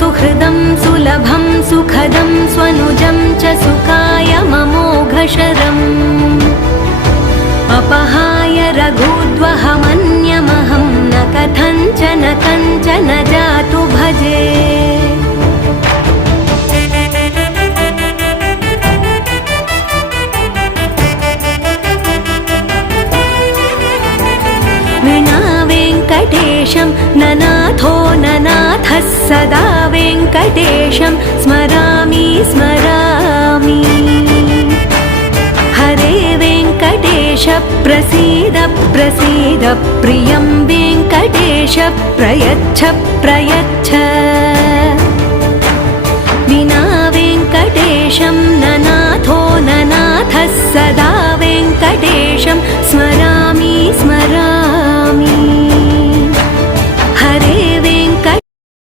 सुहृदं सुलभं सुखदं स्वनुजं च सुखाय ममोघशरम् अपहाय रघुद्वहमन्यमहं न कथञ्चन कञ्चन जातु भजे। विना वेङ्कटेशं ननाथो ननाथः सदा वेङ्कटेशं स्मरामि स्मरामि। हरे वेङ्कटेश प्रसीद प्रसीद प्रियं वेङ्कटेश प्रयच्छ प्रयच्छ।